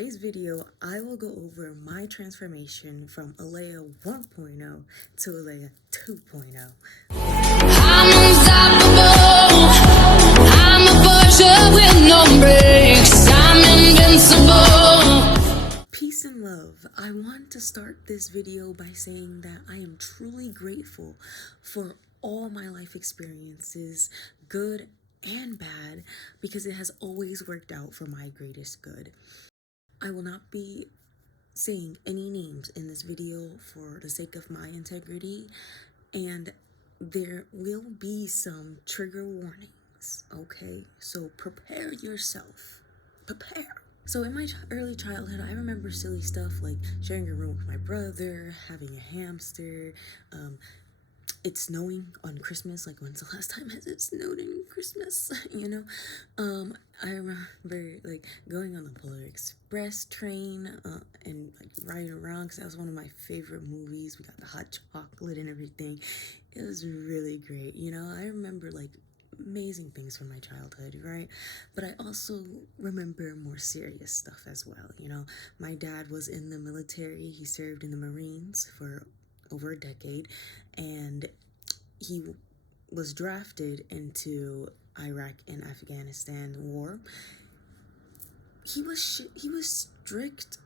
Today's video, I will go over my transformation from Alea 1.0 to Alea 2.0. I'm unstoppable. I'm a Porsche with no brakes. I'm invincible. Peace and love. I want to start this video by saying that I am truly grateful for all my life experiences, good and bad, because it has always worked out for my greatest good. I will not be saying any names in this video for the sake of my integrity, and there will be some trigger warnings, okay? So prepare yourself. Prepare. So in my early childhood, I remember silly stuff like sharing a room with my brother, having a hamster, it snowing on Christmas. Like, when's the last time has it snowed in Christmas? I remember like going on the Polar Express train and like riding around because that was one of my favorite movies. We got the hot chocolate and everything. It was really great. I remember like amazing things from my childhood, right? But I also remember more serious stuff as well. My dad was in the military. He served in the Marines for over a decade, and he was drafted into Iraq and Afghanistan war. He was strict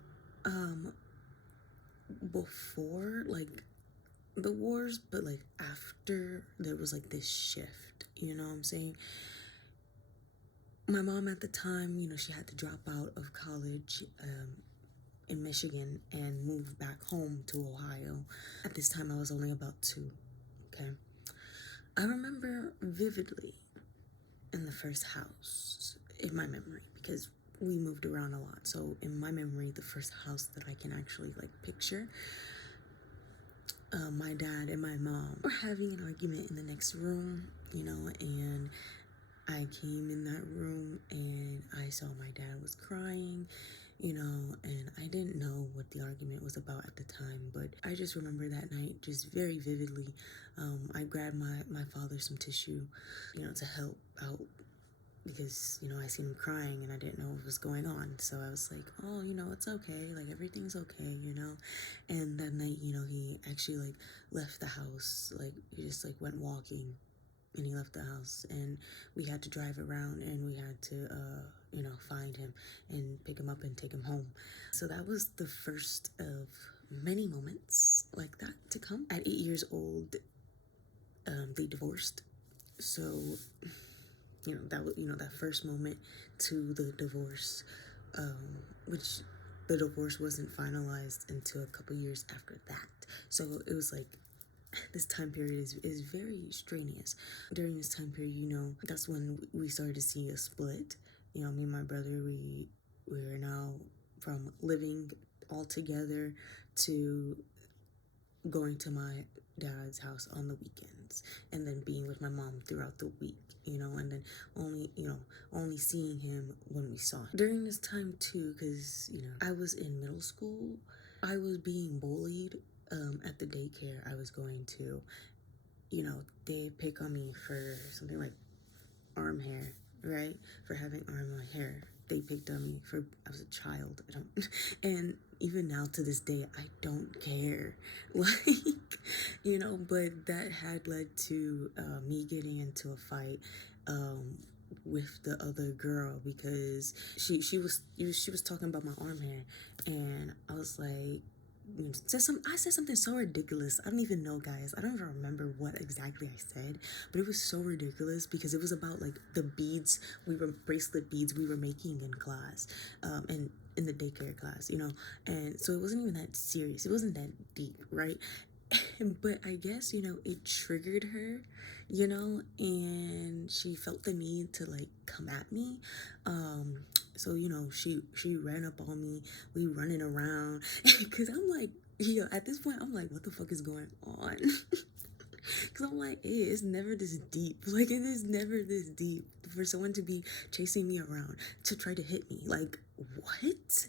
before like the wars, but like after there was like this shift, you know what I'm saying? My mom at the time, she had to drop out of college in Michigan and move back home to Ohio. At this time I was only about 2, okay? I remember vividly in the first house, in my memory, because we moved around a lot. So in my memory, the first house that I can actually like picture, my dad and my mom were having an argument in the next room, and I came in that room and I saw my dad was crying, and I didn't know what the argument was about at the time, but I just remember that night just very vividly. I grabbed my father some tissue, to help out because, I seen him crying and I didn't know what was going on. So I was like, oh, it's okay. Like, everything's okay, And that night, he actually, like, left the house. Like, he just, like, went walking and he left the house, and we had to drive around and we had to find him and pick him up and take him home. So that was the first of many moments like that to come. At 8 years old, they divorced. So that first moment to the divorce, which the divorce wasn't finalized until a couple years after that. So it was like, this time period is very strenuous. During this time period, that's when we started to see a split. Me and my brother, we were now from living all together to going to my dad's house on the weekends, and then being with my mom throughout the week, and then only seeing him when we saw him. During this time too, because, I was in middle school, I was being bullied at the daycare I was going to. They pick on me for something like arm hair, right? For having arm hair. They picked on me for, I was a child. And even now to this day, I don't care. Like, but that had led to me getting into a fight with the other girl because she was talking about my arm hair, and I was like, I said something so ridiculous. I don't even know, guys. I don't even remember what exactly I said, but it was so ridiculous because it was about like the beads bracelet beads we were making in class, and in the daycare class, and so it wasn't even that serious. It wasn't that deep, right? But I guess, it triggered her, and she felt the need to like come at me. So, she ran up on me. We running around because I'm like, at this point, I'm like, what the fuck is going on? Because I'm like, hey, it's never this deep. Like, it is never this deep for someone to be chasing me around to try to hit me. Like, what?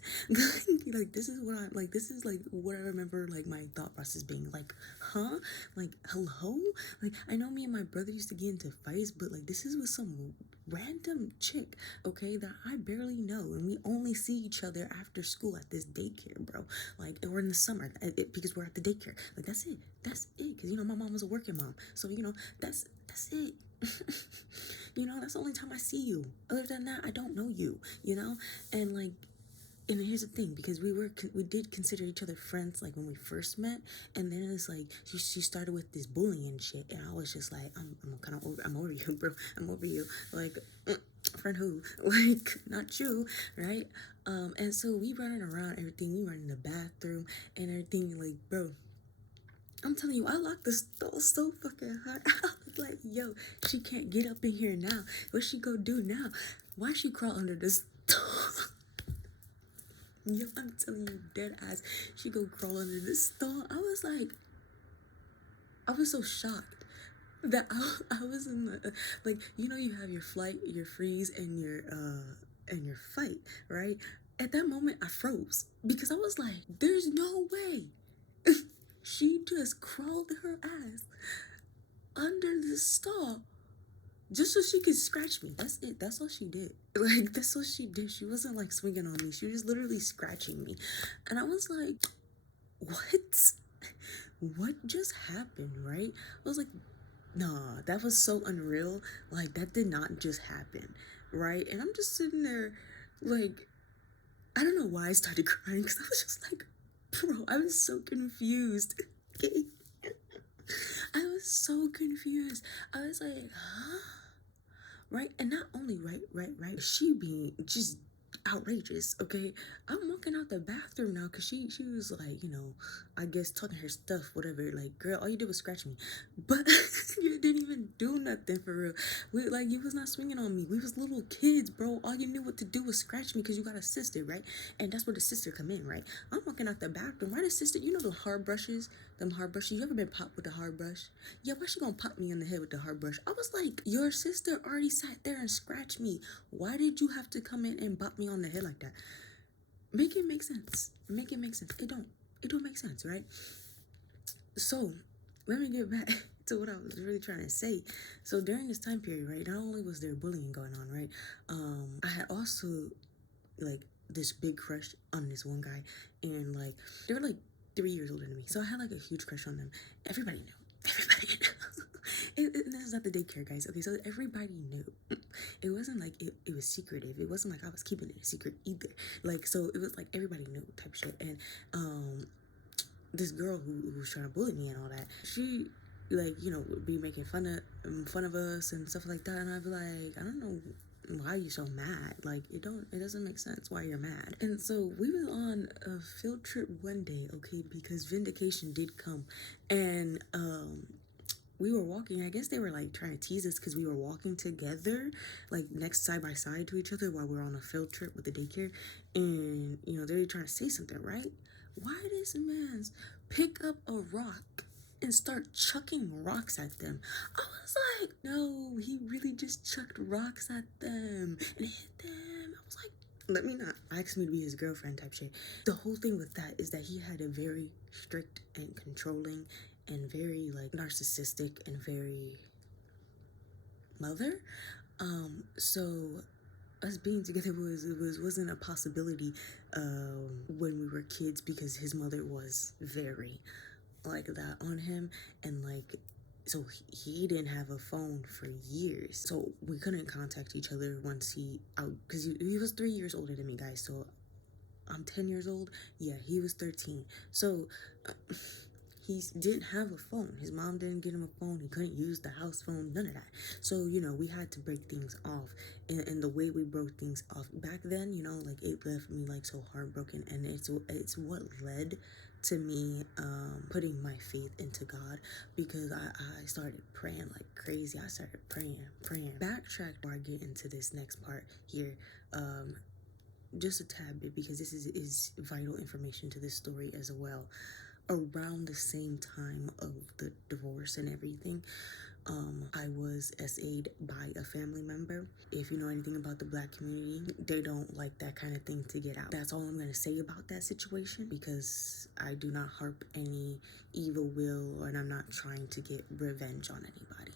Like, this is what I'm like, this is like what I remember, like, my thought process being like, huh? Like, hello? Like, I know me and my brother used to get into fights, but like, this is with some random chick, okay, that I barely know, and we only see each other after school at this daycare, bro. Like, or in the summer, because we're at the daycare. Like, that's it. That's it. Because, you know, my mom was a working mom, so, you know, that's it. You know, that's the only time I see you. Other than that, I don't know you, you know? And like, and here's the thing, because we did consider each other friends, like, when we first met, and then it's like she started with this bullying shit, and I was just like, I'm kind of over, I'm over you, bro. I'm over you. Like, friend who? Like, not you, right? And so we running around everything. We run in the bathroom and everything. Like, bro, I'm telling you, I locked the stall so fucking hard. I was like, yo, she can't get up in here now. What she gonna do now? Why she crawl under the stall? Yo, I'm telling you, dead ass, she go crawl under the stall. I was so shocked that I was in the, like, you know, you have your flight, your freeze, and your fight, right? At that moment, I froze because I was like, there's no way. She just crawled her ass under the stall just so she could scratch me. That's it. That's all she did. Like, that's what she did. She wasn't like swinging on me. She was literally scratching me. And I was like, what? What just happened, right? I was like, nah, that was so unreal. Like, that did not just happen, right? And I'm just sitting there, like, I don't know why I started crying, because I was just like, bro, I was so confused. I was so confused. I was like, huh? Right? And not only right, she being just outrageous, okay? I'm walking out the bathroom now because she was like, you know, I guess talking her stuff, whatever. Like, girl, all you did was scratch me. But you didn't even do nothing for real. Like, you was not swinging on me. We was little kids, bro. All you knew what to do was scratch me because you got a sister, right? And that's where the sister come in, right? I'm walking out the bathroom. Right, the sister, you know the hard brushes? Them hard brushes. You ever been popped with a hard brush? Yeah, why she gonna pop me in the head with the hard brush? I was like, your sister already sat there and scratched me. Why did you have to come in and bop me on the head like that? Make it make sense. Make it make sense. It don't make sense, right? So, let me get back to what I was really trying to say. So during this time period, right, not only was there bullying going on, right, I had also, like, this big crush on this one guy, and like, they were like 3 years older than me, so I had like a huge crush on them. Everybody knew. Everybody knew. This is not the daycare, guys. Okay, so everybody knew. It wasn't like it was secretive. It wasn't like I was keeping it a secret either. Like, so it was like everybody knew type shit. And this girl who was trying to bully me and all that, she, like, you know, would be making fun of us and stuff like that. And I'd be like, I don't know why are you so mad? Like, it doesn't make sense why you're mad. And so we was on a field trip one day, okay, because vindication did come, and we were walking. I guess they were like trying to tease us because we were walking together, like next side by side to each other while we were on a field trip with the daycare. And, you know, they were trying to say something, right? Why this man's pick up a rock and start chucking rocks at them? I was like, no, he really just chucked rocks at them and hit them. I was like, let me not ask me to be his girlfriend type shit. The whole thing with that is that he had a very strict and controlling and very, like, narcissistic and very mother. So us being together wasn't a possibility when we were kids, because his mother was very like that on him. And like, so he didn't have a phone for years, so we couldn't contact each other once because he was 3 years older than me, guys. So I'm 10 years old. Yeah, he was 13. So he didn't have a phone. His mom didn't get him a phone. He couldn't use the house phone, none of that. So, you know, we had to break things off. And the way we broke things off back then, you know, like, it left me like so heartbroken. And it's what led to me putting my faith into God, because I started praying like crazy. I started praying. Backtrack before I get into this next part here. Just a tad bit, because this is vital information to this story as well. Around the same time of the divorce and everything, I was SA'd by a family member. If you know anything about the Black community, they don't like that kind of thing to get out. That's all I'm going to say about that situation, because I do not harp any evil will, and I'm not trying to get revenge on anybody,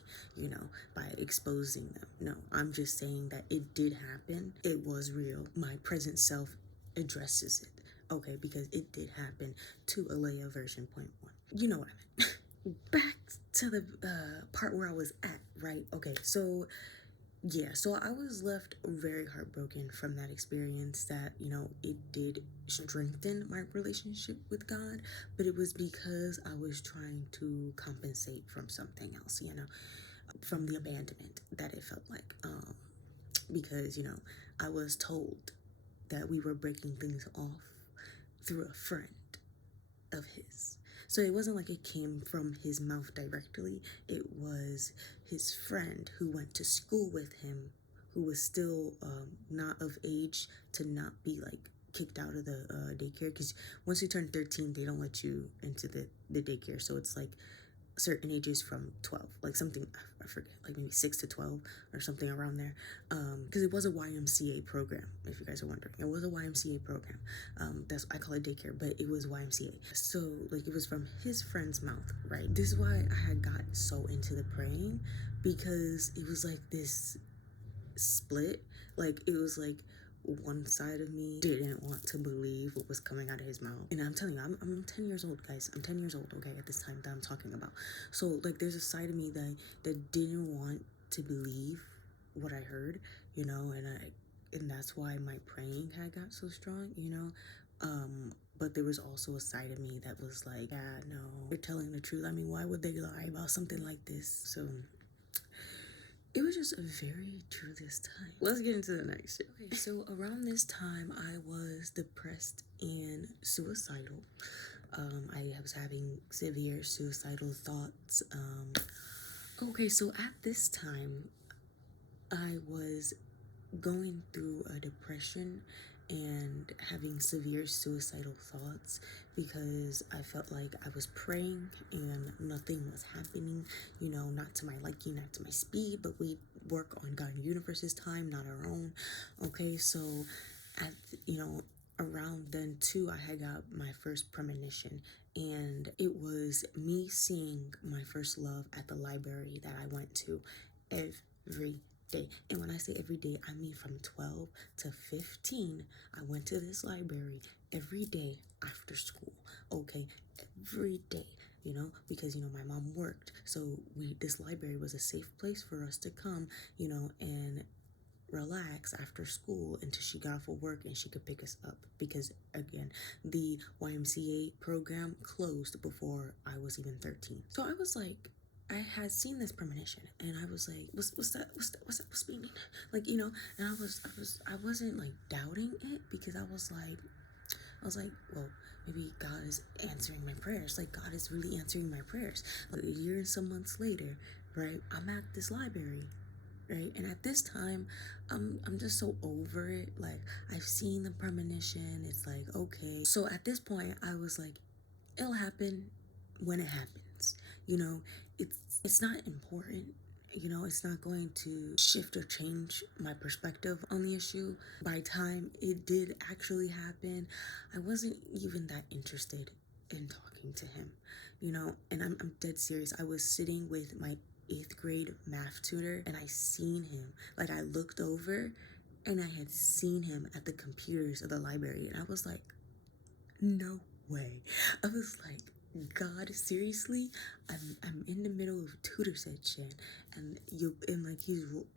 by exposing them. No, I'm just saying that it did happen. It was real. My present self addresses it. Okay, because it did happen to Alea version 0.1. You know what I meant. Back to the part where I was at, right? Okay, so yeah, so I was left very heartbroken from that experience. That, it did strengthen my relationship with God, but it was because I was trying to compensate from something else, from the abandonment that it felt like. Because, I was told that we were breaking things off through a friend of his. So it wasn't like it came from his mouth directly. It was his friend who went to school with him, who was still not of age to not be like kicked out of the daycare. Because once you turn 13, they don't let you into the daycare. So it's like certain ages from 12, like something, I forget, like maybe 6 to 12 or something around there, because it was a YMCA program, if you guys are wondering. It was a YMCA program. I call it daycare, but it was YMCA. So like it was from his friend's mouth, right? This is why I had got so into the praying, because it was like this split. Like it was like one side of me didn't want to believe what was coming out of his mouth. And I'm telling you, I'm 10 years old, guys. I'm 10 years old, okay, at this time that I'm talking about. So like there's a side of me that didn't want to believe what I heard, and that's why my praying had got so strong, but there was also a side of me that was like, yeah, no, you're telling the truth. I mean, why would they lie about something like this? So it was just a very trueless time. Let's get into the next shit. Okay, so around this time, I was depressed and suicidal. I was having severe suicidal thoughts. Okay, so at this time, I was going through a depression and having severe suicidal thoughts, because I felt like I was praying and nothing was happening, not to my liking, not to my speed, but we work on God and universe's time, not our own. Okay, so at, around then too, I had got my first premonition, and it was me seeing my first love at the library that I went to every day. And when I say every day, I mean from 12 to 15. I went to this library every day after school. Okay, every day, because my mom worked, so this library was a safe place for us to come, and relax after school until she got off of work and she could pick us up, because again, the YMCA program closed before I was even 13. So I was like, I had seen this premonition, and I was like, what's that supposed to mean? Like, and I wasn't like doubting it, because I was like, well, maybe God is answering my prayers. Like, God is really answering my prayers. Like, a year and some months later, right, I'm at this library, right? And at this time, I'm just so over it. Like, I've seen the premonition. It's like, okay. So at this point, I was like, it'll happen when it happens. It's not important. It's not going to shift or change my perspective on the issue. By the time it did actually happen, I wasn't even that interested in talking to him, and I'm dead serious. I was sitting with my 8th grade math tutor, and I seen him. Like, I looked over and I had seen him at the computers of the library, and I was like, no way. I was like, God, seriously? I'm in the middle of tutor section, and he's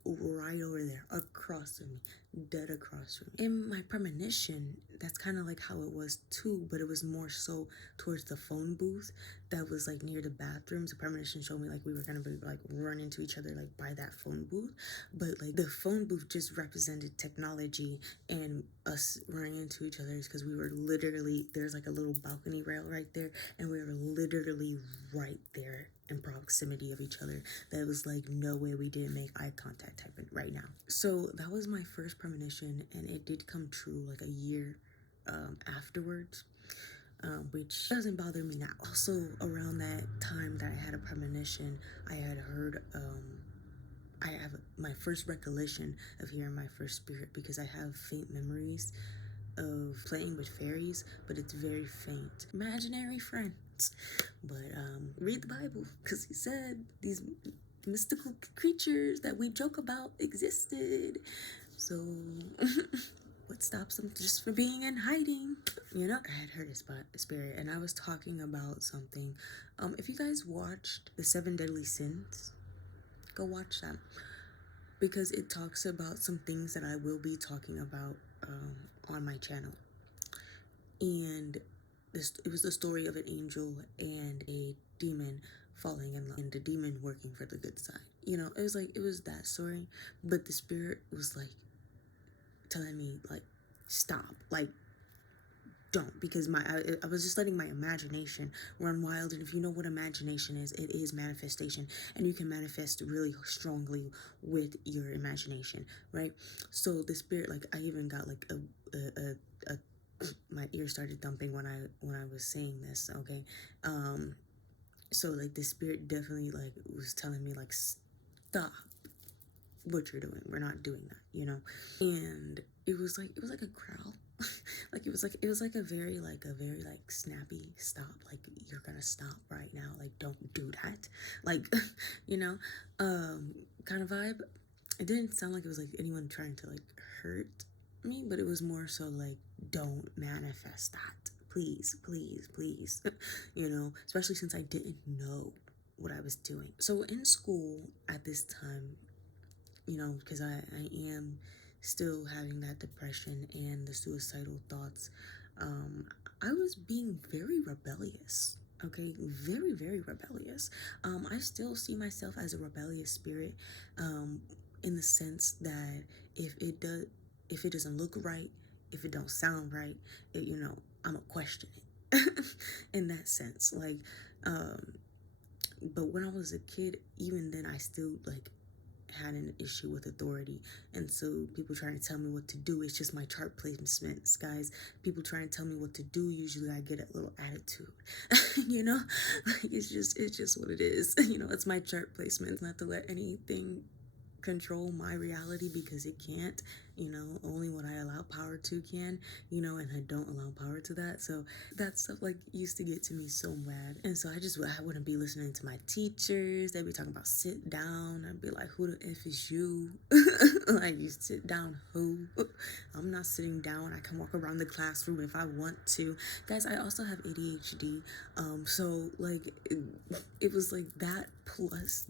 right over there, across from me, dead across from me. In my premonition, that's kind of like how it was too, but it was more so towards the phone booth that was like near the bathrooms. The premonition showed me like we were gonna be like run into each other like by that phone booth, but like the phone booth just represented technology and us running into each other, because we were literally, there's like a little balcony rail right there, and we were literally right there in proximity of each other. That was like, no way we didn't make eye contact type right now. So that was my first premonition, and it did come true like a year afterwards. which doesn't bother me now. Also, around that time that I had a premonition, I had heard, I have my first recollection of hearing my first spirit, because I have faint memories of playing with fairies, but it's very faint. Imaginary friends. But read the Bible, because he said these mystical creatures that we joke about existed. So what stops them just for being in hiding? You know, I had heard a spirit, and I was talking about something. If you guys watched The Seven Deadly Sins, go watch that, because it talks about some things that I will be talking about on my channel. And it was the story of an angel and a demon falling in love, and the demon working for the good side. You know, it was that story, but the spirit was like telling me, like, stop, like, don't, because I was just letting my imagination run wild. And if you know what imagination is, it is manifestation, and you can manifest really strongly with your imagination, right? So the spirit, like, I even got like a my ear started thumping when I was saying this, okay? So like the spirit definitely like was telling me, like, stop what you're doing, we're not doing that, you know? And it was like a growl. Like it was like a very snappy stop, like, you're gonna stop right now, like, don't do that, like, you know, kind of vibe. It didn't sound like it was like anyone trying to like hurt me, but it was more so like, don't manifest that, please, please, please. You know, especially since I didn't know what I was doing. So in school at this time, you know, because I am still having that depression and the suicidal thoughts, I was being very rebellious. Okay, very, very rebellious. I still see myself as a rebellious spirit, in the sense that if it doesn't look right, if it don't sound right, you know, I'm gonna question it. In that sense, like, but when I was a kid, even then, I still like had an issue with authority, and so people trying to tell me what to do, it's just my chart placements, guys. People trying to tell me what to do, usually I get a little attitude. You know, like, it's just what it is. You know, it's my chart placements, not to let anything control my reality, because it can't. You know, only what I allow power to can, you know, and I don't allow power to that. So that stuff like used to get to me so bad. And so I wouldn't be listening to my teachers. They'd be talking about sit down. I'd be like, who the F is you? Like, you sit down, who? I'm not sitting down. I can walk around the classroom if I want to. Guys, I also have ADHD. So like it was like that plus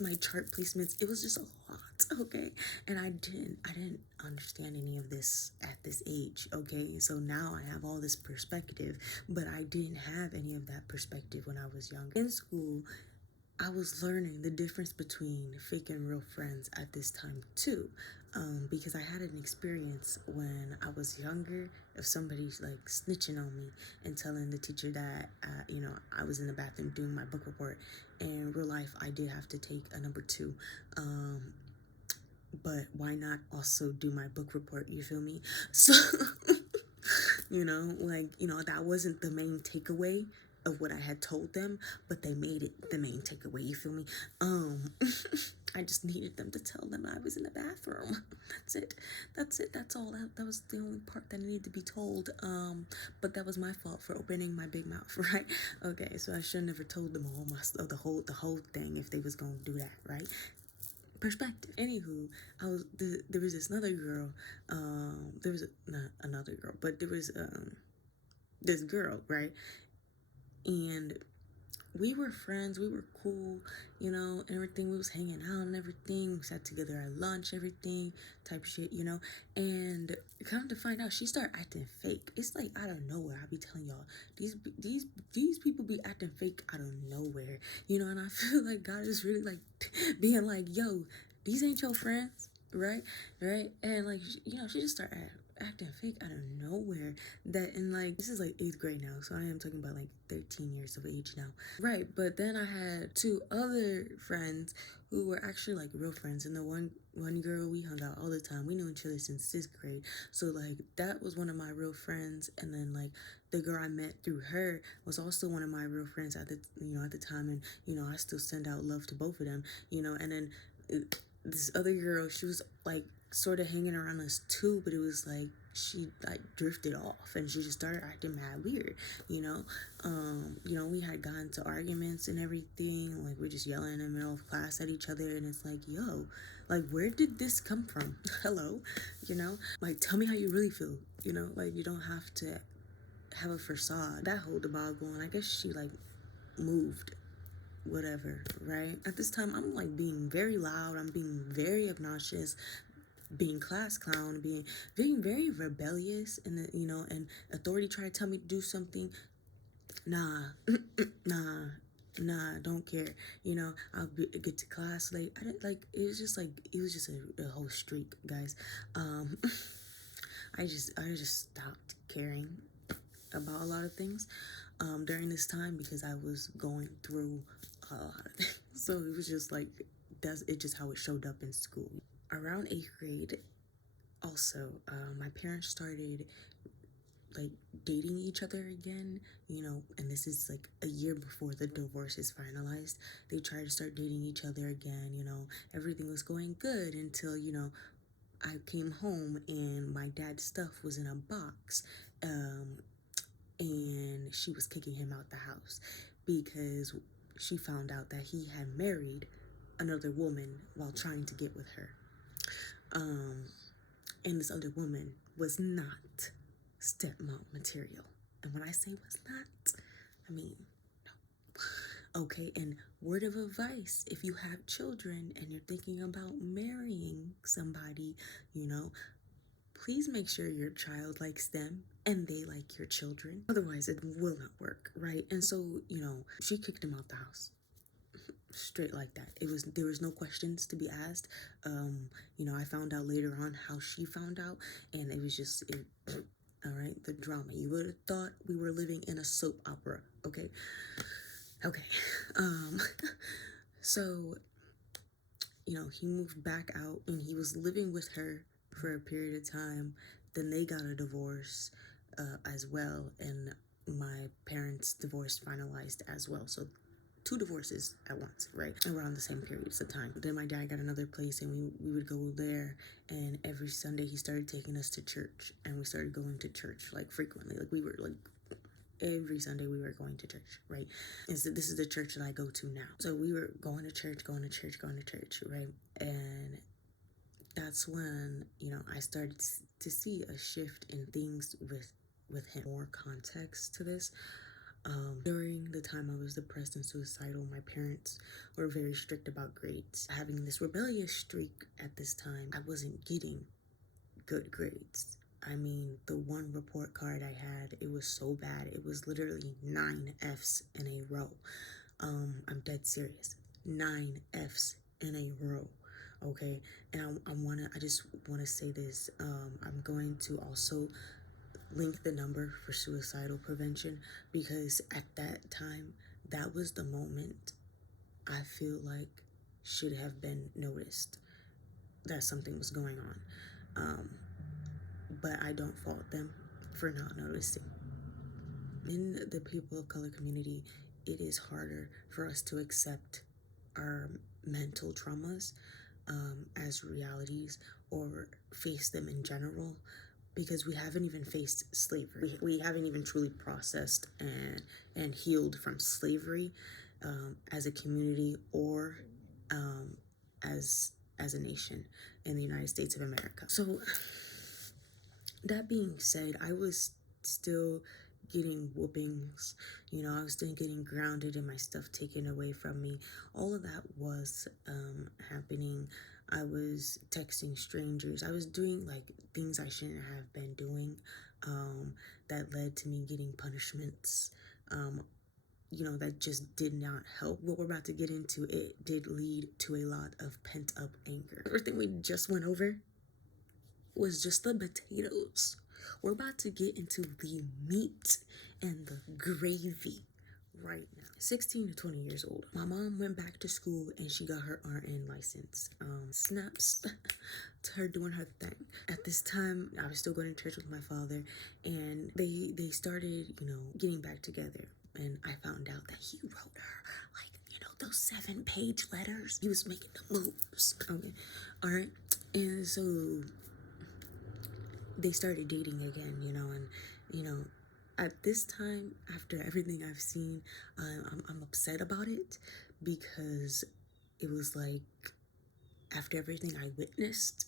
my chart placements. It was just a lot, okay? And I didn't understand any of this at this age, okay? So now I have all this perspective, but I didn't have any of that perspective when I was young. In school, I was learning the difference between fake and real friends at this time too, because I had an experience when I was younger of somebody like snitching on me and telling the teacher that, you know, I was in the bathroom doing my book report. In real life, I did have to take a number 2, but why not also do my book report, you feel me? So, you know, like, you know, that wasn't the main takeaway of what I had told them, but they made it the main takeaway, you feel me? I just needed them to tell them I was in the bathroom. That's it, that's all. That was the only part that needed to be told. But that was my fault for opening my big mouth, right? Okay, so I should have never told them all the whole thing if they was gonna do that, right? Perspective. Anywho, there was this other girl. There was not another girl, but there was this girl, right? And we were friends, we were cool, you know, and everything. We was hanging out and everything. We sat together at lunch, everything type shit, you know. And come to find out, she started acting fake. It's like out of nowhere. I be telling y'all, these people be acting fake out of nowhere, you know. And I feel like God is really like being like, yo, these ain't your friends, right? And like, you know, she just started acting fake out of nowhere. That in like, this is like 8th grade now, so I am talking about like 13 years of age now. Right, but then I had 2 other friends who were actually like real friends, and the one girl, we hung out all the time. We knew each other since 6th grade, so like that was one of my real friends. And then like the girl I met through her was also one of my real friends at the time, and I still send out love to both of them, and then this other girl, she was like sort of hanging around us too, but it was like she like drifted off and she just started acting mad weird, we had gotten to arguments and everything, like we're just yelling in the middle of class at each other, and it's like, yo, like where did this come from? Hello, like tell me how you really feel, like you don't have to have a facade. That whole debacle, and I guess she like moved, whatever, right? At this time, I'm like being very loud, I'm being very obnoxious, being class clown, being very rebellious, and and authority try to tell me to do something. Nah, nah, don't care. Get to class late. I didn't like. It was just a whole streak, guys. I just stopped caring about a lot of things during this time because I was going through a lot of things. So it was just like that's it. Just how it showed up in school. Around 8th grade, also, my parents started like dating each other again, and this is like a year before the divorce is finalized. They tried to start dating each other again, everything was going good until, I came home and my dad's stuff was in a box, and she was kicking him out the house because she found out that he had married another woman while trying to get with her. And this other woman was not stepmom material. And when I say was not, I mean, no. Okay, and word of advice, if you have children and you're thinking about marrying somebody, please make sure your child likes them and they like your children. Otherwise, it will not work, right? And so, she kicked him out the house. Straight like that. There was no questions to be asked. I found out later on how she found out, and it was just all right, the drama. You would have thought we were living in a soap opera. Okay. So he moved back out and he was living with her for a period of time. Then they got a divorce as well, and my parents' divorce finalized as well. So 2 divorces at once, right? Around the same periods of time. Then my dad got another place and we would go there, and every Sunday he started taking us to church, and we started going to church like frequently. Like we were like every Sunday we were going to church, right? And so this is the church that I go to now. So we were going to church, right? And that's when, I started to see a shift in things with him. More context to this. During the time I was depressed and suicidal, my parents were very strict about grades. Having this rebellious streak at this time, I wasn't getting good grades. I mean, the one report card I had, it was so bad. It was literally 9 Fs in a row. I'm dead serious. 9 Fs in a row. Okay, and I just wanna say this. I'm going to also link the number for suicidal prevention, because at that time, that was the moment I feel like should have been noticed that something was going on. But I don't fault them for not noticing. In the people of color community, it is harder for us to accept our mental traumas as realities, or face them in general, because we haven't even faced slavery. We haven't even truly processed and healed from slavery as a community, or as a nation in the United States of America. So that being said, I was still getting whoopings, I was still getting grounded and my stuff taken away from me. All of that was happening. I was texting strangers. I was doing like things I shouldn't have been doing, that led to me getting punishments, that just did not help. What we're about to get into, it did lead to a lot of pent up anger. Everything we just went over, was just the potatoes. We're about to get into the meat and the gravy right now. 16 to 20 years old. My mom went back to school and she got her RN license. Snaps to her doing her thing. At this time, I was still going to church with my father, and they started, getting back together. And I found out that he wrote her those 7-page letters. He was making the moves. Okay. All right. And so they started dating again, and at this time, after everything I've seen, I'm upset about it, because it was like, after everything I witnessed,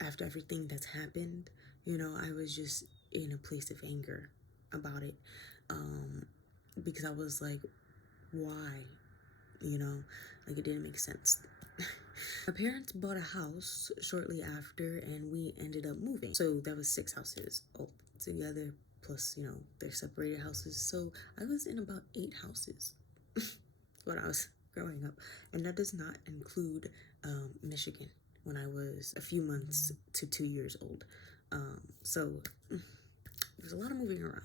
after everything that's happened, I was just in a place of anger about it, because I was like, why? Like, it didn't make sense. My parents bought a house shortly after, and we ended up moving. So that was 6 houses all together, plus, their separated houses. So I was in about 8 houses when I was growing up. And that does not include Michigan, when I was a few months to 2 years old. So there's a lot of moving around.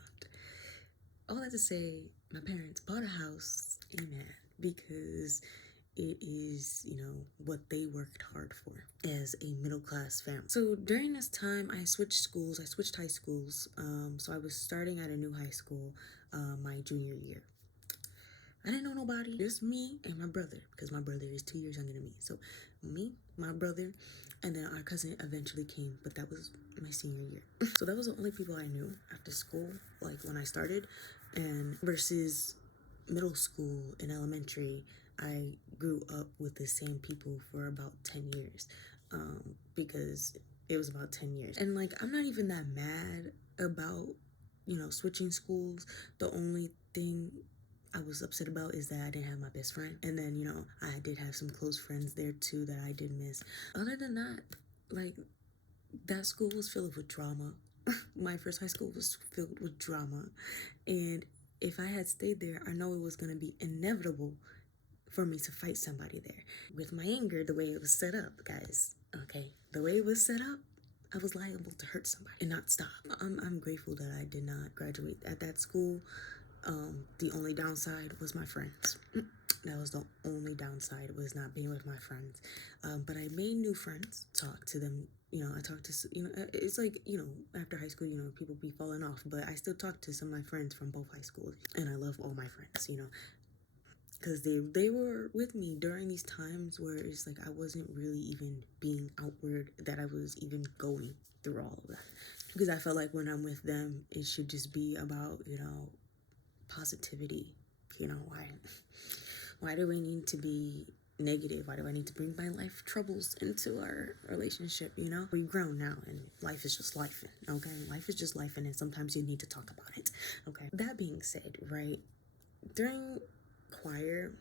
All that to say, my parents bought a house, amen, because it is, what they worked hard for as a middle-class family. So during this time, I switched schools. I switched high schools. So I was starting at a new high school my junior year. I didn't know nobody, just me and my brother, because my brother is 2 years younger than me. So me, my brother, and then our cousin eventually came, but that was my senior year. So that was the only people I knew after school, like when I started. And versus middle school and elementary, I grew up with the same people for about 10 years, because it was about 10 years. And like, I'm not even that mad about, switching schools. The only thing I was upset about is that I didn't have my best friend. And then, I did have some close friends there too that I did miss. Other than that, like, that school was filled with drama. My first high school was filled with drama. And if I had stayed there, I know it was going to be inevitable for me to fight somebody there. With my anger, the way it was set up, guys, okay? The way it was set up, I was liable to hurt somebody and not stop. I'm grateful that I did not graduate at that school. The only downside was my friends. That was the only downside, was not being with my friends. But I made new friends, talked to them. I talked to, it's like, after high school, people be falling off. But I still talk to some of my friends from both high schools. And I love all my friends, because they were with me during these times where it's like I wasn't really even being outward, that I was even going through all of that. Because I felt like when I'm with them, it should just be about, positivity. Why do we need to be negative? Why do I need to bring my life troubles into our relationship? We've grown now, and life is just life, okay? Life is just life, and sometimes you need to talk about it, okay? That being said, right, during choir,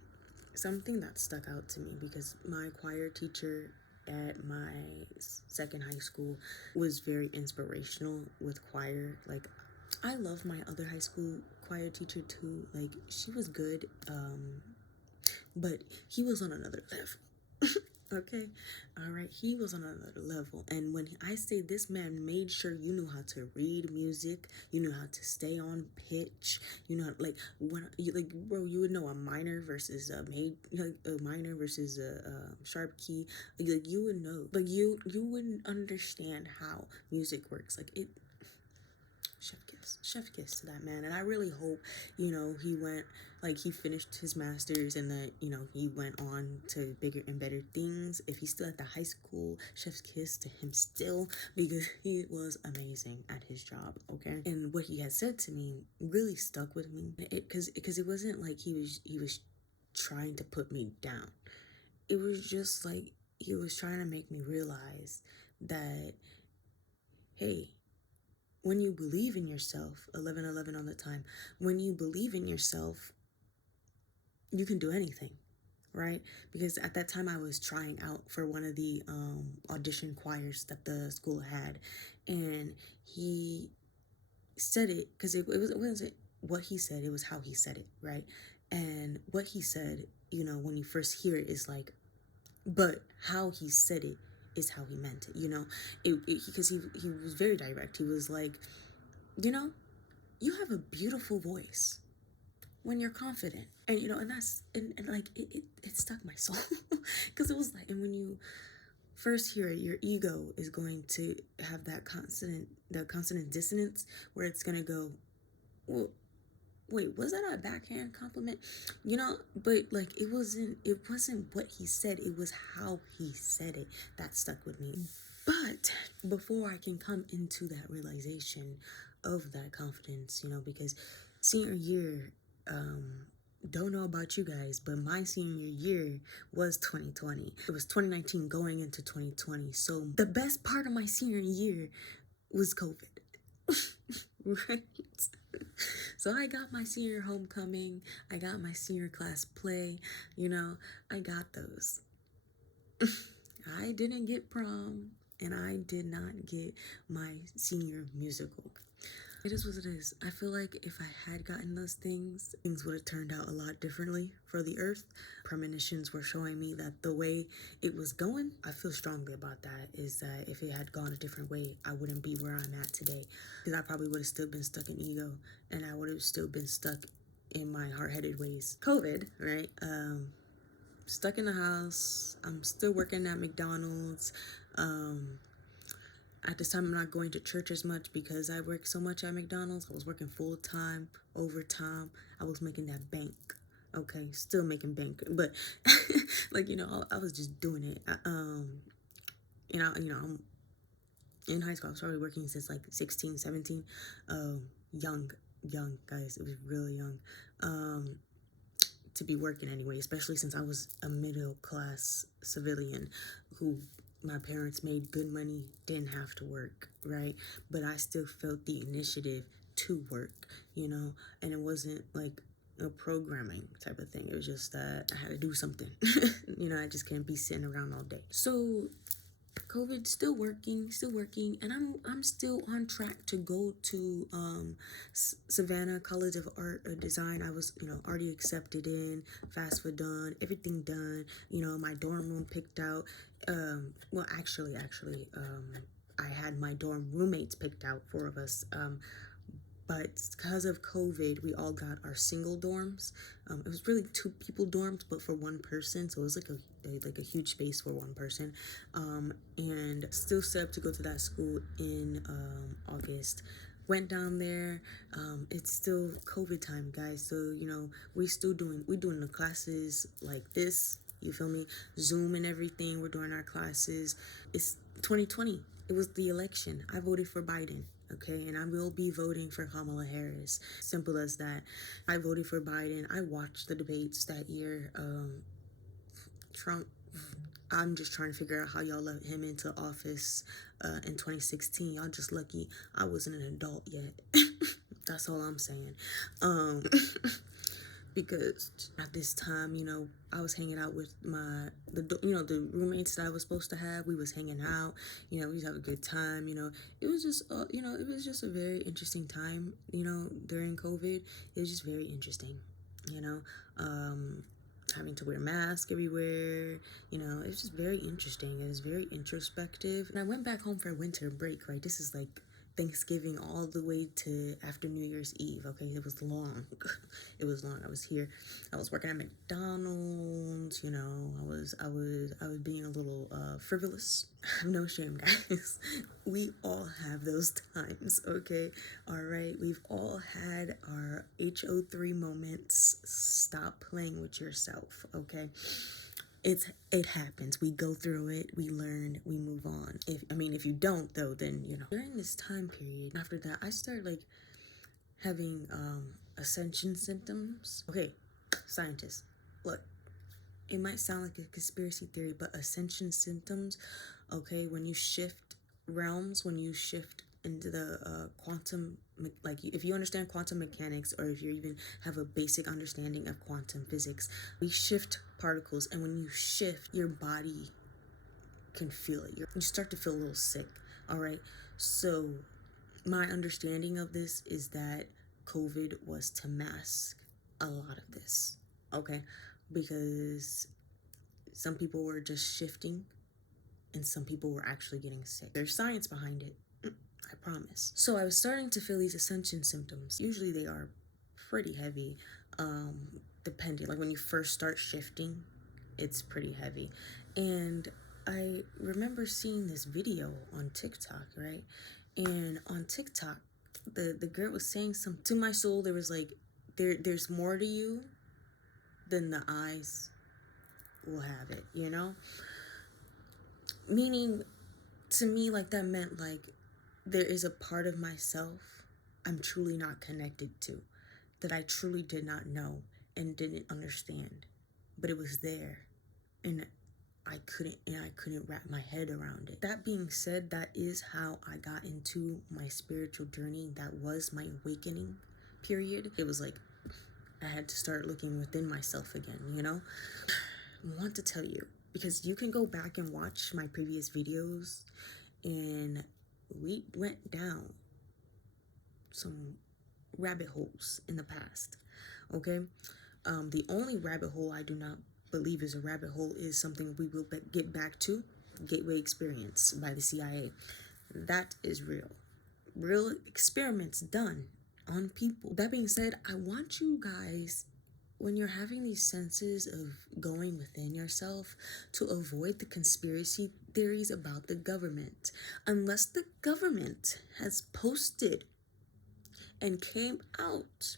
something that stuck out to me, because my choir teacher at my second high school was very inspirational with choir. Like, I love my other high school choir teacher too. Like, she was good, but he was on another level. Okay, all right, he was on another level. And when I say this man made sure you knew how to read music, you knew how to stay on pitch, bro, you would know a minor versus a minor versus a sharp key. Like, you would know, like, you wouldn't understand how music works. Like, it. Chef kiss to that man. And I really hope, he finished his master's, and that, he went on to bigger and better things. If he's still at the high school, chef's kiss to him still, because he was amazing at his job, okay? And what he had said to me really stuck with me, because it wasn't like he was trying to put me down. It was just like he was trying to make me realize that, hey, when you believe in yourself, 11:11 on the time, when you believe in yourself, you can do anything, right? Because at that time I was trying out for one of the audition choirs that the school had, and he said it, because it wasn't what he said, it was how he said it, right? And what he said, when you first hear it, is like, but how he said it is how he meant it, you know? Because he was very direct. He was like, you know, you have a beautiful voice when you're confident. And, you know, and that's, and like, it stuck my soul. Because it was like, and when you first hear it, your ego is going to have that consonant dissonance where it's going to go, well, wait, was that a backhand compliment? You know, but like it wasn't what he said, it was how he said it that stuck with me. But before I can come into that realization of that confidence, you know, because senior year, don't know about you guys, but my senior year was 2020. It was 2019 going into 2020. So the best part of my senior year was COVID. Right? So I got my senior homecoming, I got my senior class play, you know, I got those. I didn't get prom, and I did not get my senior musical. It is what it is. I feel like if I had gotten those things would have turned out a lot differently for the earth. Premonitions were showing me that the way it was going, I feel strongly about that, is that if it had gone a different way, I wouldn't be where I'm at today. Because I probably would have still been stuck in ego, and I would have still been stuck in my hard-headed ways. COVID, right? Stuck in the house. I'm still working at McDonald's. At this time, I'm not going to church as much because I work so much at McDonald's. I was working full-time, overtime. I was making that bank. Okay, still making bank. But, like, you know, I was just doing it. I'm in high school. I was probably working since, like, 16, 17. Young, guys. It was really young. To be working anyway, especially since I was a middle-class civilian who... my parents made good money, didn't have to work, right? But I still felt the initiative to work, you know? And it wasn't like a programming type of thing. It was just that I had to do something. You know, I just can't be sitting around all day. So COVID still working, and I'm still on track to go to Savannah College of Art or Design. I was, you know, already accepted in, FAFSA done, everything done, you know, my dorm room picked out. Well, actually, I had my dorm roommates picked out, 4 of us. But because of COVID, we all got our single dorms. It was really 2 people dorms, but for 1 person. So it was like a huge space for 1 person. And still set up to go to that school in August. Went down there. It's still COVID time, guys. So, you know, we're doing the classes like this. You feel me? Zoom and everything. We're doing our classes. It's 2020. It was the election. I voted for Biden. Okay, and I will be voting for Kamala Harris. Simple as that. I voted for Biden. I watched the debates that year. Trump, I'm just trying to figure out how y'all let him into office in 2016. Y'all just lucky I wasn't an adult yet. That's all I'm saying. Because at this time, you know, I was hanging out with the roommates that I was supposed to have. We was hanging out, you know, we used to have a good time, you know. It was just, it was just a very interesting time, you know, during COVID. It was just very interesting, you know, having to wear a mask everywhere, you know, it was just very interesting. It was very introspective. And I went back home for winter break, right? This is like Thanksgiving all the way to after New Year's Eve. Okay, it was long. It was long. I was here. I was working at McDonald's. You know, I was being a little frivolous. No shame, guys. We all have those times. Okay, all right. We've all had our HO3 moments. Stop playing with yourself. Okay. It happens. We go through it, we learn, we move on. If you don't though, then you know. During this time period, after that, I started like having ascension symptoms. Okay, scientists, look, it might sound like a conspiracy theory, but ascension symptoms, okay, when you shift realms, when you shift into the quantum, like if you understand quantum mechanics, or if you even have a basic understanding of quantum physics, we shift particles, and when you shift, your body can feel it. You start to feel a little sick. All right, so my understanding of this is that COVID was to mask a lot of this, okay, because some people were just shifting and some people were actually getting sick. There's science behind it, I promise. So I was starting to feel these ascension symptoms. Usually they are pretty heavy, depending, like when you first start shifting, it's pretty heavy. And I remember seeing this video on TikTok, right? And on TikTok, the girl was saying something to my soul. There was like, there's more to you than the eyes will have it, you know? Meaning, to me, like, that meant like there is a part of myself I'm truly not connected to, that I truly did not know and didn't understand, but it was there, and I couldn't wrap my head around it. That being said, that is how I got into my spiritual journey. That was my awakening period. It was like I had to start looking within myself again, you know? I want to tell you, because you can go back and watch my previous videos, and we went down some rabbit holes in the past, okay? The only rabbit hole I do not believe is a rabbit hole is something we will get back to, Gateway Experience by the CIA. That is real. Real experiments done on people. That being said, I want you guys, when you're having these senses of going within yourself, to avoid the conspiracy theories about the government. Unless the government has posted and came out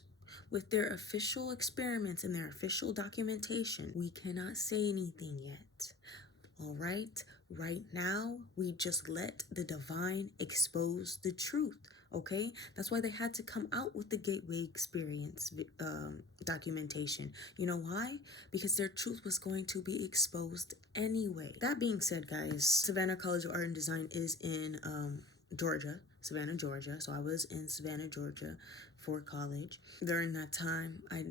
with their official experiments and their official documentation, we cannot say anything yet. All right? Right now, we just let the divine expose the truth. Okay, that's why they had to come out with the Gateway Experience documentation. You know why? Because their truth was going to be exposed anyway. That being said, guys, Savannah College of Art and Design is in Georgia, Savannah, Georgia. So I was in Savannah, Georgia for college. During that time, I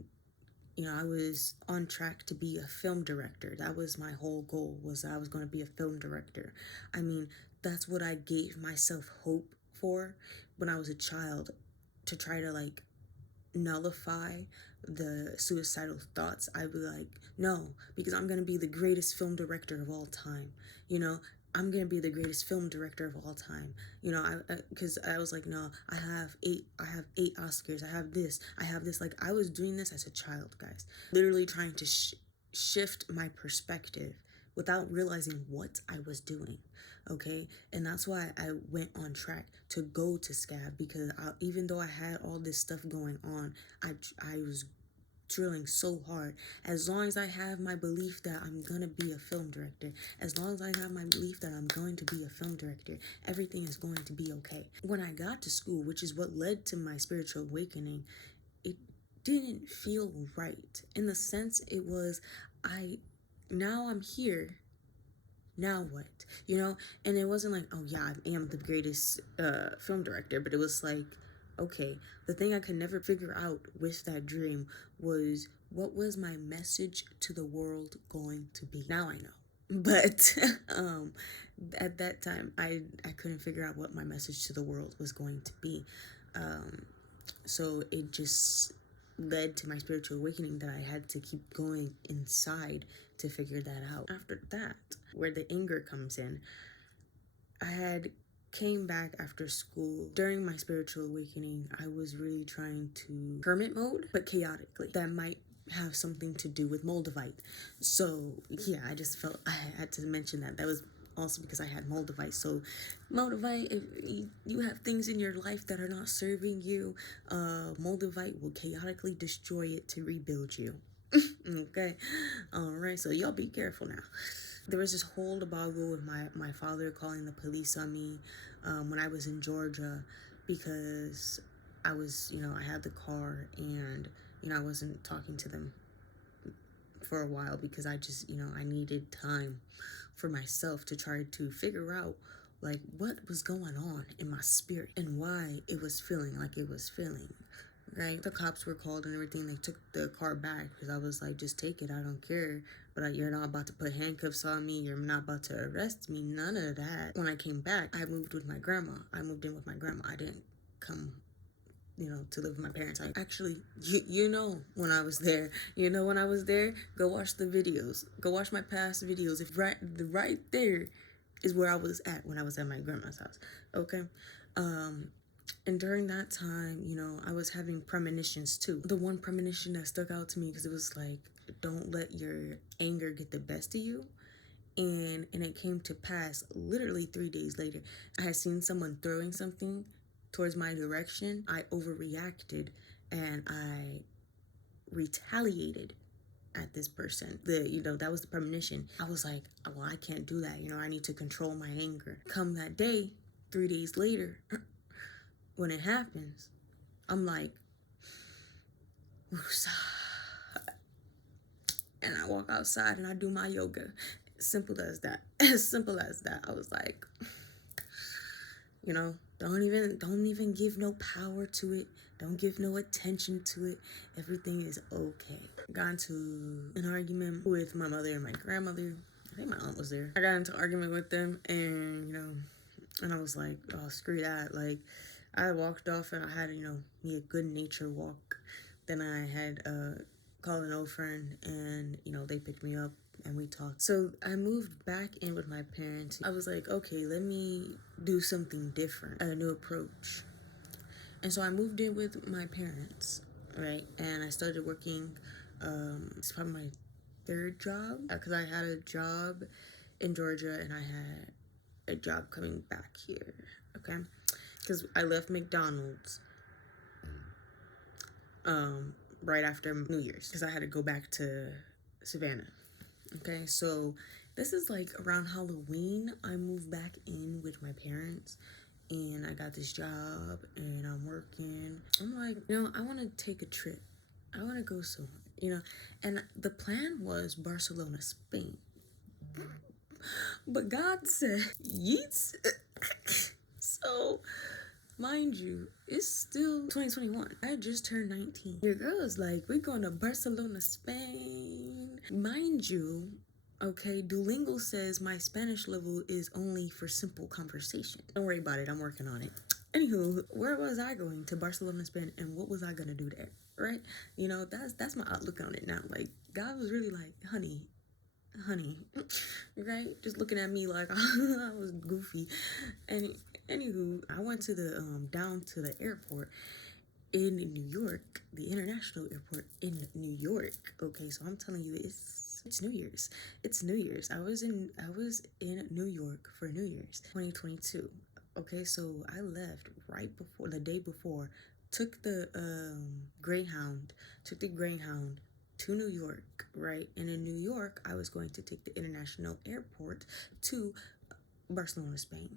was on track to be a film director. That was my whole goal, was I was going to be a film director. I mean, that's what I gave myself hope for when I was a child, to try to like nullify the suicidal thoughts. I'd be like, no, because I'm going to be the greatest film director of all time. You know, I'm going to be the greatest film director of all time. You know, because I was like, no, I have eight Oscars. I have this. Like, I was doing this as a child, guys. Literally trying to shift my perspective without realizing what I was doing. Okay, and that's why I went on track to go to SCAD, because even though I had all this stuff going on, I was drilling so hard. As long as I have my belief that I'm gonna be a film director, as long as I have my belief that I'm going to be a film director, everything is going to be okay. When I got to school, which is what led to my spiritual awakening, it didn't feel right. In the sense, it was, now I'm here. Now what? You know? And it wasn't like, oh yeah, I am the greatest film director, but it was like, okay, the thing I could never figure out with that dream was, what was my message to the world going to be? Now I know. But at that time, I couldn't figure out what my message to the world was going to be. So it just led to my spiritual awakening, that I had to keep going inside to figure that out. After that, where the anger comes in, I had came back after school. During my spiritual awakening, I was really trying to hermit mode, but chaotically. That might have something to do with Moldavite. So yeah, I just felt I had to mention that. That was also because I had Moldavite. So Moldavite, if you have things in your life that are not serving you, Moldavite will chaotically destroy it to rebuild you. Okay, all right, so y'all be careful now. There was this whole debacle with my father calling the police on me when I was in Georgia, because I was, I had the car, and, I wasn't talking to them for a while, because I just, I needed time for myself to try to figure out, like, what was going on in my spirit and why it was feeling like it was feeling. Right? The cops were called and everything. They took the car back because I was like, just take it. I don't care. But you're not about to put handcuffs on me. You're not about to arrest me. None of that. When I came back, I moved with my grandma. I moved in with my grandma. I didn't come, to live with my parents. I actually, when I was there. When I was there, go watch the videos. Go watch my past videos. If right there, is where I was at when I was at my grandma's house. Okay. And during that time, you know, I was having premonitions too. The one premonition that stuck out to me, because it was like, don't let your anger get the best of you. And it came to pass literally 3 days later. I had seen someone throwing something towards my direction. I overreacted and I retaliated at this person. That was the premonition. I was like, well, I can't do that. You know, I need to control my anger. Come that day, 3 days later, when it happens, I'm like, woosah. And I walk outside and I do my yoga. Simple as that. As simple as that. I was like, you know, don't even give no power to it. Don't give no attention to it. Everything is okay. Got into an argument with my mother and my grandmother. I think my aunt was there. I got into an argument with them, and, you know, and I was like, oh, screw that. Like, I walked off and I had, you know, me a good nature walk. Then I had called an old friend, and, you know, they picked me up and we talked. So I moved back in with my parents. I was like, okay, let me do something different, a new approach. And so I moved in with my parents, right? And I started working, it's probably my third job, because I had a job in Georgia and I had a job coming back here, okay? Because I left McDonald's right after New Year's, because I had to go back to Savannah. Okay, so this is like around Halloween. I moved back in with my parents and I got this job and I'm working. I'm like, you know, I want to take a trip. I want to go somewhere, you know. And the plan was Barcelona, Spain. But God said, yeets. So, mind you, it's still 2021. I just turned 19. Your girl is like, we're going to Barcelona, Spain. Mind you, okay, Duolingo says my Spanish level is only for simple conversation. Don't worry about it. I'm working on it. Anywho, where was I going? To Barcelona, Spain, and what was I going to do there, right? You know, that's my outlook on it now. Like, God was really like, honey, right? Just looking at me like I was goofy. And anywho, I went to the down to the airport in New York, the international airport in New York. Okay, so I'm telling you, it's New Year's. It's New Year's. I was in New York for New Year's 2022. Okay, so I left right before, the day before, took the Greyhound to New York, right? And in New York, I was going to take the international airport to Barcelona, Spain.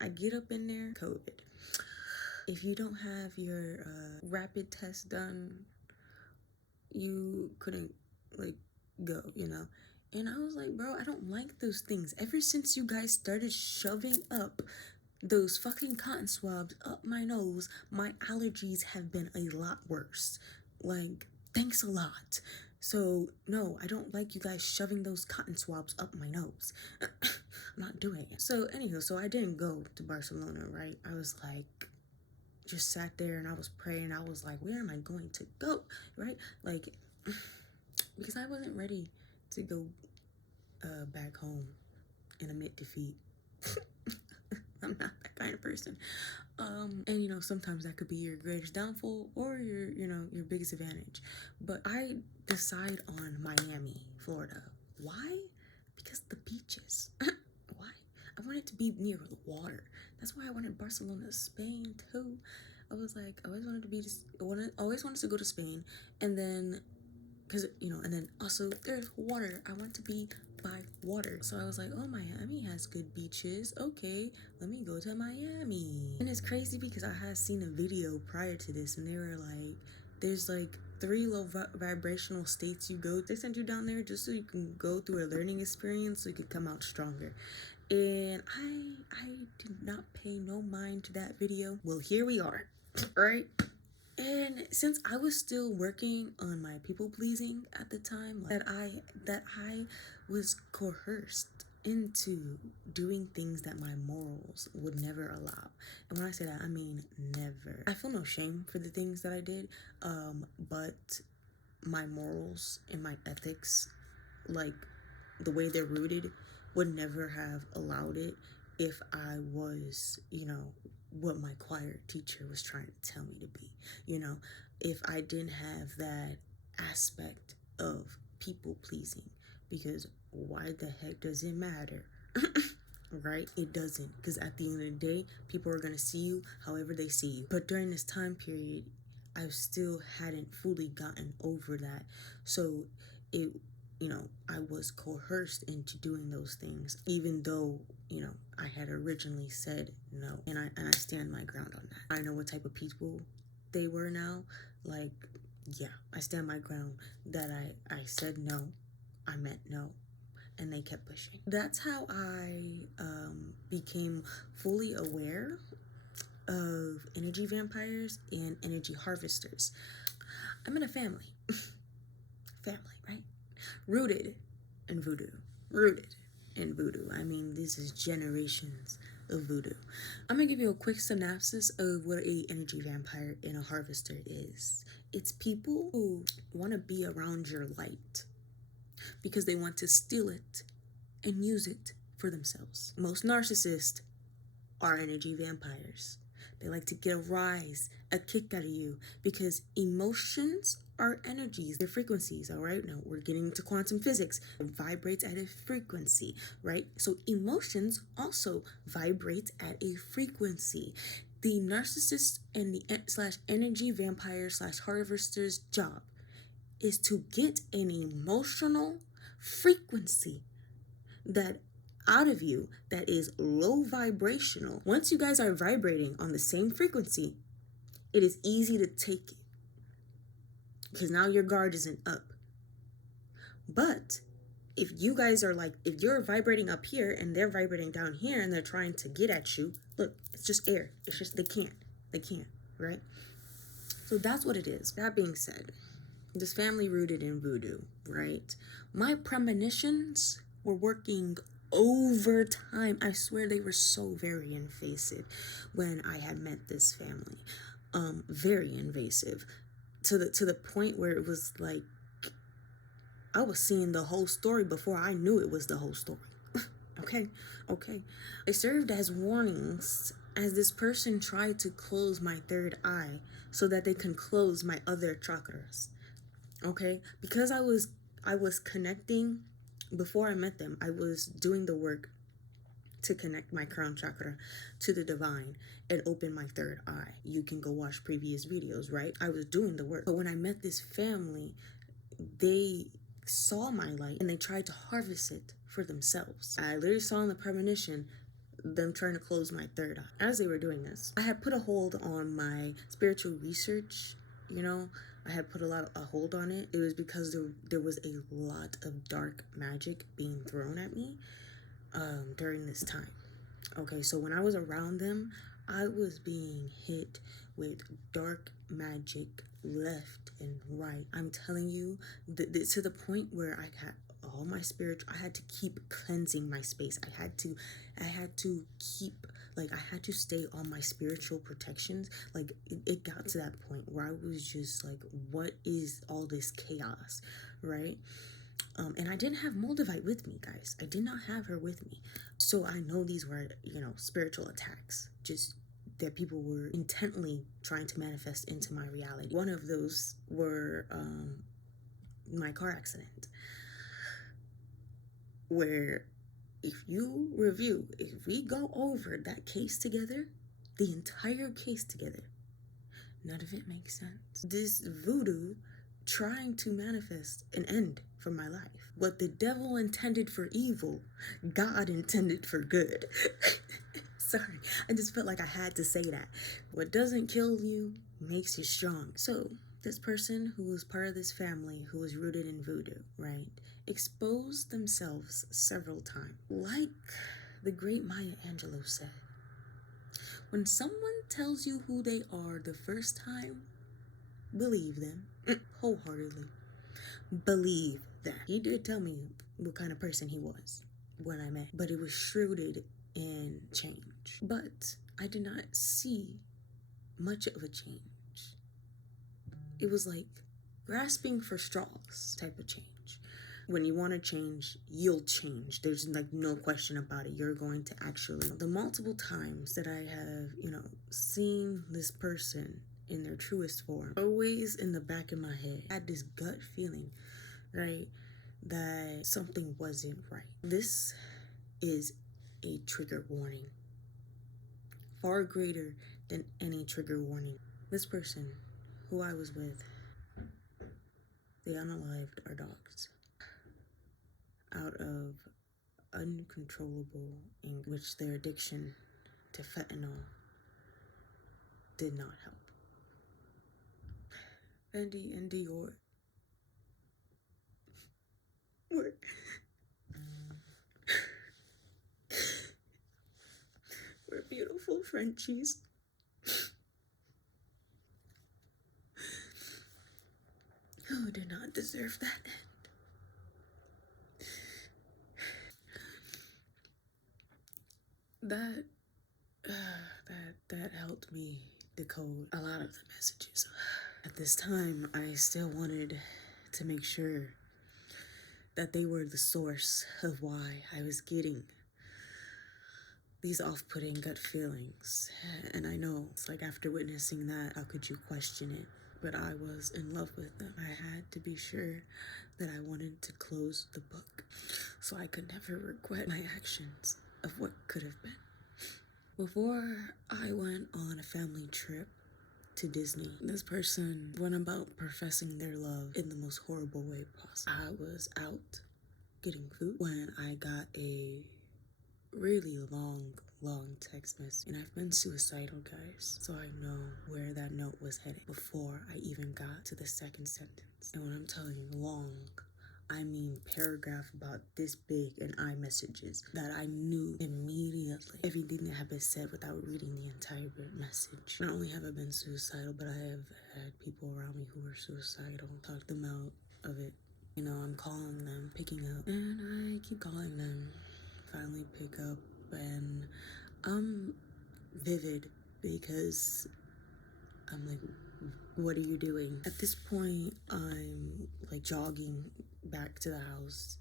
I get up in there, COVID. If you don't have your rapid test done, you couldn't, like, go, you know? And I was like, bro, I don't like those things. Ever since you guys started shoving up those fucking cotton swabs up my nose, my allergies have been a lot worse. Like, thanks a lot. So, no, I don't like you guys shoving those cotton swabs up my nose. I'm not doing it. So, anywho, so I didn't go to Barcelona, right? I was like, just sat there and I was praying. I was like, where am I going to go, right? Like, because I wasn't ready to go back home and admit defeat. I'm not that kind of person. And you know, sometimes that could be your greatest downfall or your biggest advantage. But I decide on Miami, Florida. Why? Because the beaches. Why? I wanted to be near the water. That's why I wanted Barcelona, Spain too. I was like, I always wanted to go to Spain, and then, and then also there's water. I want to be by water. So I was like, oh, Miami has good beaches. Okay, let me go to Miami. And it's crazy because I had seen a video prior to this, and they were like, there's like 3 low vibrational states you go. They send you down there just so you can go through a learning experience so you could come out stronger. And I did not pay no mind to that video. Well, here we are, right? And since I was still working on my people pleasing at the time, that I was coerced into doing things that my morals would never allow. And when I say that, I mean never. I feel no shame for the things that I did, but my morals and my ethics, like the way they're rooted, would never have allowed it if I was, what my choir teacher was trying to tell me to be. If I didn't have that aspect of people pleasing, because why the heck does it matter? Right? It doesn't, because at the end of the day, people are going to see you however they see you. But during this time period, I still hadn't fully gotten over that. So it, I was coerced into doing those things, even though, I had originally said no. And I stand my ground on that. I know what type of people they were now. Like, yeah, I stand my ground that I said no. I meant no. And they kept pushing. That's how I became fully aware of energy vampires and energy harvesters. I'm in a family. Family, right? Rooted in voodoo. Rooted in voodoo. I mean, this is generations of voodoo. I'm gonna give you a quick synopsis of what a energy vampire and a harvester is. It's people who want to be around your light because they want to steal it and use it for themselves. Most narcissists are energy vampires. They like to get a rise, a kick out of you, because emotions are energies, they're frequencies, all right? Now we're getting into quantum physics. It vibrates at a frequency, right? So emotions also vibrate at a frequency. The narcissist and the energy vampire / harvester's job is to get an emotional frequency that out of you that is low vibrational. Once you guys are vibrating on the same frequency, it is easy to take it because now your guard isn't up. But if you guys are if you're vibrating up here and they're vibrating down here and they're trying to get at you, look, it's just air. It's just, they can't, right? So that's what it is. That being said, this family rooted in voodoo, right? My premonitions were working overtime. I swear they were so very invasive when I had met this family. Very invasive to the point where it was like I was seeing the whole story before I knew it was the whole story. Okay. It served as warnings as this person tried to close my third eye so that they can close my other chakras. Okay, because I was connecting. Before I met them, I was doing the work to connect my crown chakra to the divine and open my third eye. You can go watch previous videos, right? I was doing the work. But when I met this family, they saw my light and they tried to harvest it for themselves. I literally saw in the premonition them trying to close my third eye. As they were doing this, I had put a hold on my spiritual research, I had put a hold on it. It was because there was a lot of dark magic being thrown at me during this time. Okay, so when I was around them, I was being hit with dark magic left and right. I'm telling you, to the point where I had all my I had to keep cleansing my space. I had to keep, I had to stay on my spiritual protections. It got to that point where I was just like, what is all this chaos, right? And I didn't have Moldavite with me, guys. I did not have her with me. So I know these were, spiritual attacks, just that people were intently trying to manifest into my reality. One of those were my car accident, where if we go over that case together, the entire case together, none of it makes sense. This voodoo trying to manifest an end for my life. What the devil intended for evil, God intended for good. Sorry, I just felt like I had to say that. What doesn't kill you makes you strong. So this person who was part of this family who was rooted in voodoo, right, exposed themselves several times. Like the great Maya Angelou said, when someone tells you who they are the first time, believe them wholeheartedly. Believe that. He did tell me what kind of person he was when I met, but it was shrewd in change. But I did not see much of a change. It was like grasping for straws type of change. When you want to change, you'll change. There's like no question about it. You're going to actually. The multiple times that I have, seen this person in their truest form, always in the back of my head, I had this gut feeling, right, that something wasn't right. This is a trigger warning, far greater than any trigger warning. This person who I was with, they unalived our dogs out of uncontrollable in which their addiction to fentanyl did not help. Fendi and Dior were beautiful Frenchies. Who did not deserve that end. That helped me decode a lot of the messages. At this time, I still wanted to make sure that they were the source of why I was getting these off-putting gut feelings. And I know it's like after witnessing that, how could you question it? But I was in love with them. I had to be sure that I wanted to close the book so I could never regret my actions of what could have been. Before I went on a family trip to Disney, this person went about professing their love in the most horrible way possible. I was out getting food when I got a really long text message, and I've been suicidal, guys, so I know where that note was headed before I even got to the second sentence. And when I'm telling you long, I mean paragraph about this big in iMessages that I knew immediately everything that had been said without reading the entire message. Not only have I been suicidal, but I have had people around me who were suicidal, talk them out of it. I'm calling them, picking up, and I keep calling them, finally pick up, and I'm vivid because I'm like, what are you doing? At this point, I'm like jogging back to the house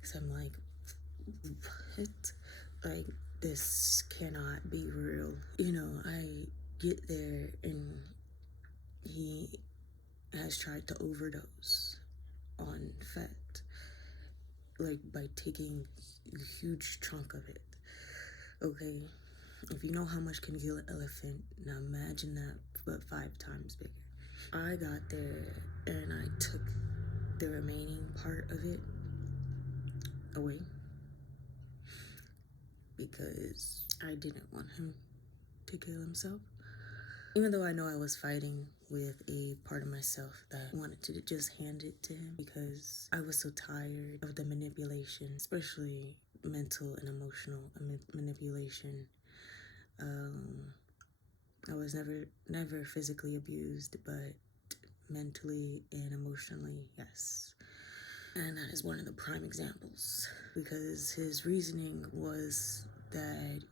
because I'm like, what? Like, this cannot be real. I get there and he has tried to overdose on Fet, like by taking a huge chunk of it. Okay, if you know how much can kill an elephant, now imagine that but 5 times bigger. I got there and I took the remaining part of it away because I didn't want him to kill himself. Even though I know I was fighting with a part of myself that wanted to just hand it to him because I was so tired of the manipulation, especially mental and emotional manipulation. I was never physically abused, but mentally and emotionally, yes. And that is one of the prime examples because his reasoning was that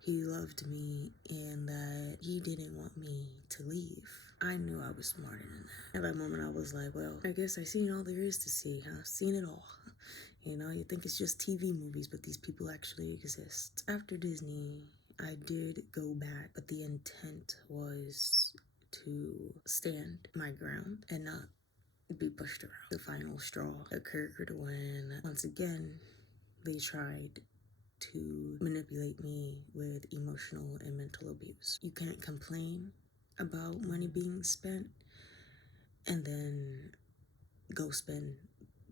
he loved me and that he didn't want me to leave. I knew I was smarter than that. At that moment, I was like, well, I guess I've seen all there is to see. I've seen it all. You think it's just TV movies, but these people actually exist. After Disney, I did go back, but the intent was to stand my ground and not be pushed around. The final straw occurred when, once again, they tried to manipulate me with emotional and mental abuse. You can't complain about money being spent and then go spend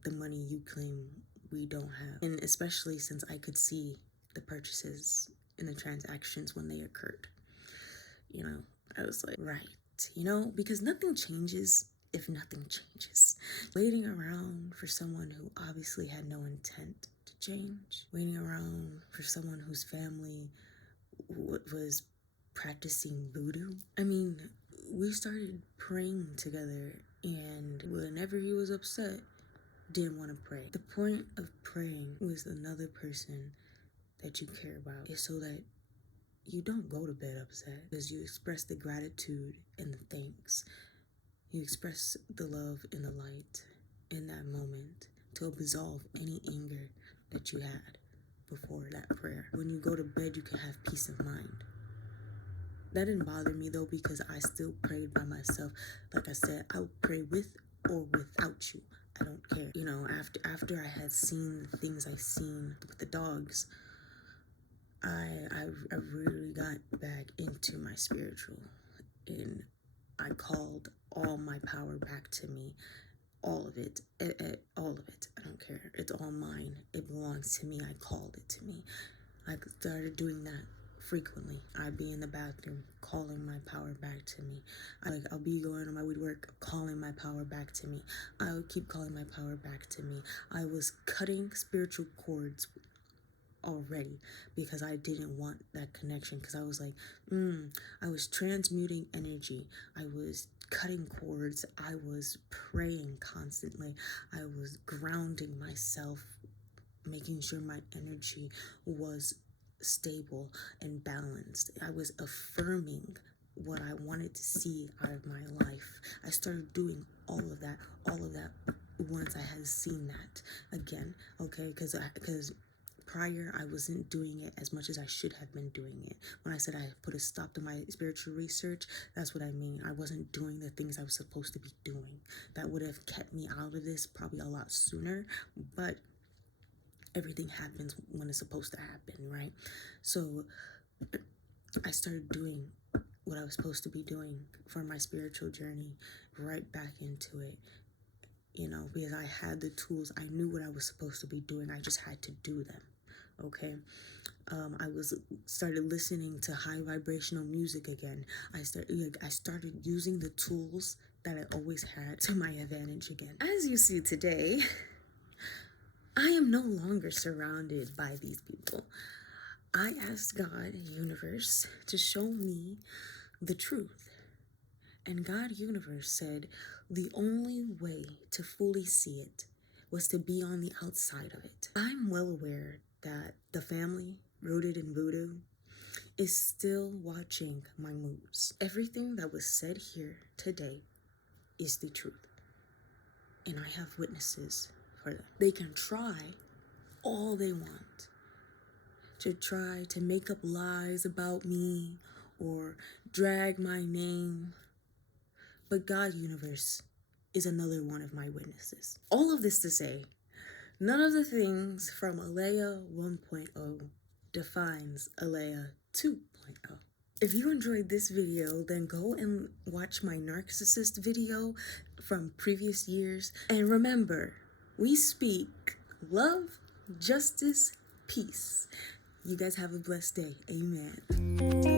the money you claim we don't have. And especially since I could see the purchases and the transactions when they occurred. I was like, right, because nothing changes if nothing changes. Waiting around for someone who obviously had no intent to change. Waiting around for someone whose family was practicing voodoo. I mean, we started praying together, and whenever he was upset, didn't want to pray. The point of praying was another person that you care about is so that you don't go to bed upset, because you express the gratitude and the thanks. You express the love and the light in that moment to absolve any anger that you had before that prayer. When you go to bed, you can have peace of mind. That didn't bother me though, because I still prayed by myself. Like I said, I would pray with or without you. I don't care. You know, after I had seen the things I seen with the dogs, I really got back into my spiritual, and I called all my power back to me. All of it, all of it. I don't care. It's all mine. It belongs to me. I called it to me. I started doing that frequently. I'd be in the bathroom calling my power back to me. I'll be going on my way to work, calling my power back to me. I would keep calling my power back to me. I was cutting spiritual cords already because I didn't want that connection, because I was like, I was transmuting energy. I was cutting cords. I was praying constantly. I was grounding myself, making sure my energy was stable and balanced. I was affirming what I wanted to see out of my life. I started doing all of that once I had seen that again, okay? Because prior, I wasn't doing it as much as I should have been doing it. When I said I put a stop to my spiritual research, that's what I mean. I wasn't doing the things I was supposed to be doing. That would have kept me out of this probably a lot sooner, but everything happens when it's supposed to happen, right? So I started doing what I was supposed to be doing for my spiritual journey, right back into it, you know, because I had the tools. I knew what I was supposed to be doing. I just had to do them. Okay, I started listening to high vibrational music again. I started using the tools that I always had to my advantage again. As you see today, I am no longer surrounded by these people. I asked God, universe, to show me the truth. And God, universe, said the only way to fully see it was to be on the outside of it. I'm well aware that the family rooted in voodoo is still watching my moves. Everything that was said here today is the truth. And I have witnesses for them. They can try all they want to try to make up lies about me or drag my name. But God, universe, is another one of my witnesses. All of this to say, none of the things from Alea 1.0 defines Alea 2.0. If you enjoyed this video, then go and watch my narcissist video from previous years. And remember, we speak love, justice, peace. You guys have a blessed day. Amen.